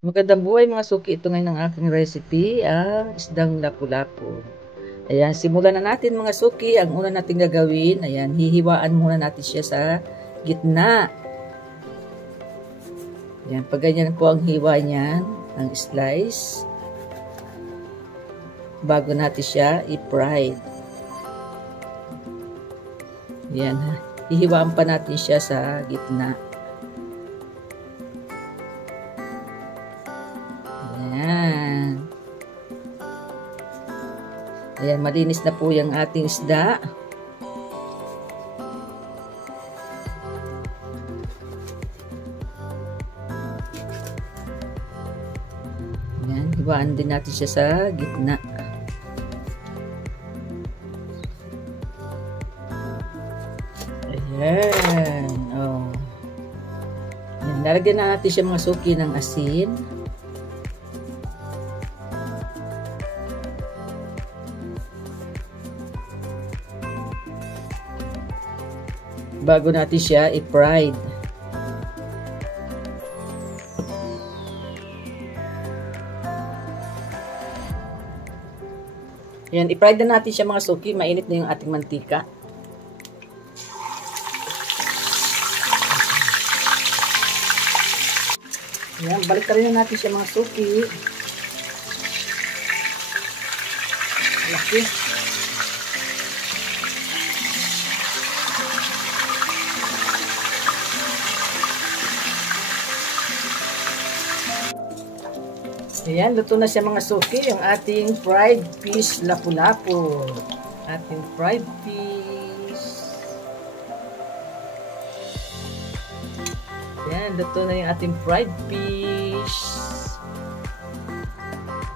Magandang buhay mga suki. Ito ngayon ang aking recipe, ang isdang lapu-lapu. Ayan, simulan na natin mga suki. Ang una natin gagawin, ayan, hihiwaan muna natin siya sa gitna. Ayan, pag ganyan po ang hiwa niyan, ang slice, bago natin siya i-fried. Ayan, hihiwaan pa natin siya sa gitna. Ayan. Ayan, malinis na po yung ating isda. Ayan, hiwaan din natin siya sa gitna. Ayan. Oh. Ayan, lalagyan na natin siya mga suki ng asin. Bago natin siya i-fried. Ayan, i-fried na natin siya mga suki. Mainit na yung ating mantika. Ayan, balik na rin natin siya mga suki. Laki. Ayan, luto na siya mga suki, yung ating fried fish lapu-lapu. Ating fried fish. Ayan, luto na yung ating fried fish.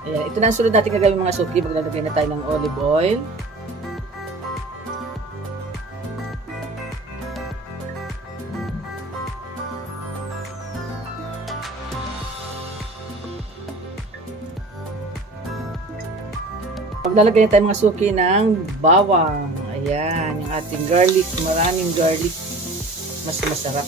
Ayan, ito na ang sunod natin gagawin mga suki. Maglalagay na tayo ng olive oil. Maglalagay na tayo mga suki ng bawang. Ayan, yung ating garlic. Maraming garlic. Mas masarap.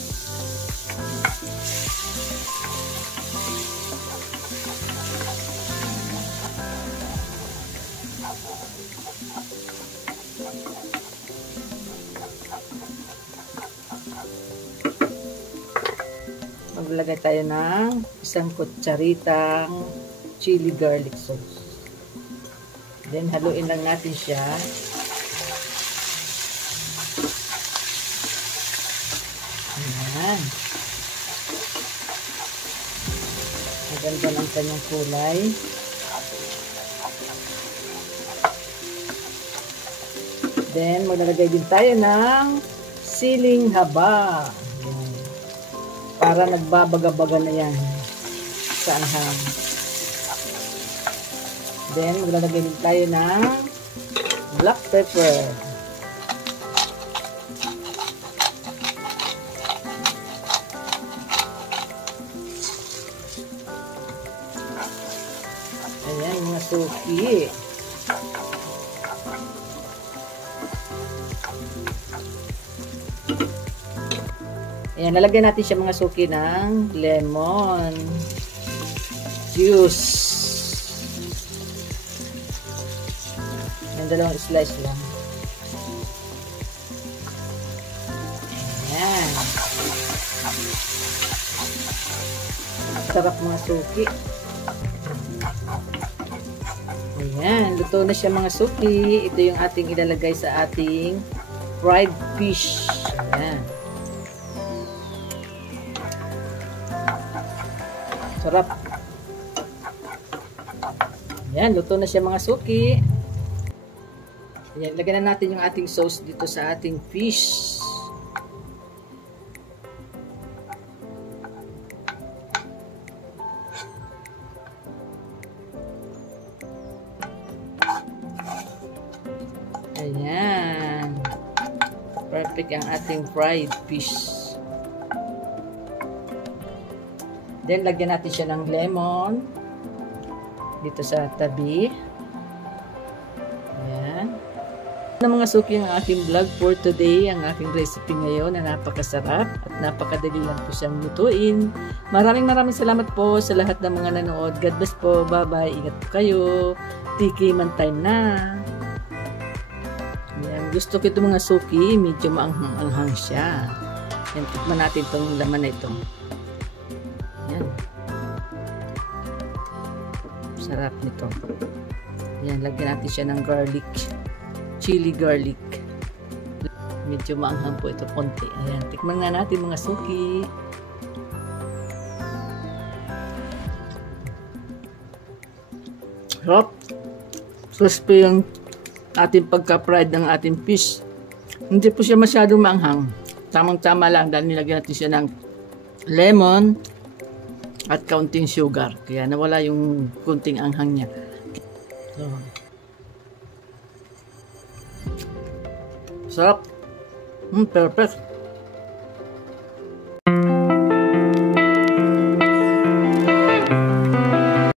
Maglalagay tayo ng isang kutsaritang chili garlic sauce. Then, haluin lang natin siya. Ayan. Maganda ng kanyang kulay. Then, maglalagay din tayo ng siling haba. Ayan. Para nagbabaga-baga na yan sa anghang. Then, maglalagay din tayo ng black pepper. Ayan, mga suki. Ayan, nalagyan natin siya mga suki ng lemon juice. Dalawang slice lang. Ayan. Sarap mga suki. Ayan. Luto na siya mga suki. Ito yung ating ilalagay sa ating fried fish. Ayan. Sarap. Ayan. Luto na siya mga suki. Ayan, lagyan na natin yung ating sauce dito sa ating fish. Ayan. Perfect ang ating fried fish. Then, lagyan natin siya ng lemon dito sa tabi. Ayan. na mga suki ang aking vlog for today, ang aking recipe ngayon na napakasarap at napakadali lang po siyang lutuin. Maraming salamat po sa lahat ng mga nanood. God bless po. Bye-bye. Ingat po kayo. Tiki man time na. Yan. Gusto ko ito mga suki, medyo maanghang siya. Yan, tikman natin itong laman na ito. Yan. Sarap nito. Yan, lagyan natin siya ng garlic. Chili garlic. Medyo maanghang po ito konti. Ayan, tikman nga natin mga suki. Sarap. Crispy yung ating pagka-fried ng ating fish. Hindi po siya masyadong maanghang. Tamang-tama lang dahil nilagyan natin siya ng lemon at kaunting sugar. Kaya nawala yung kunting anghang niya. So, sarap. Perfect.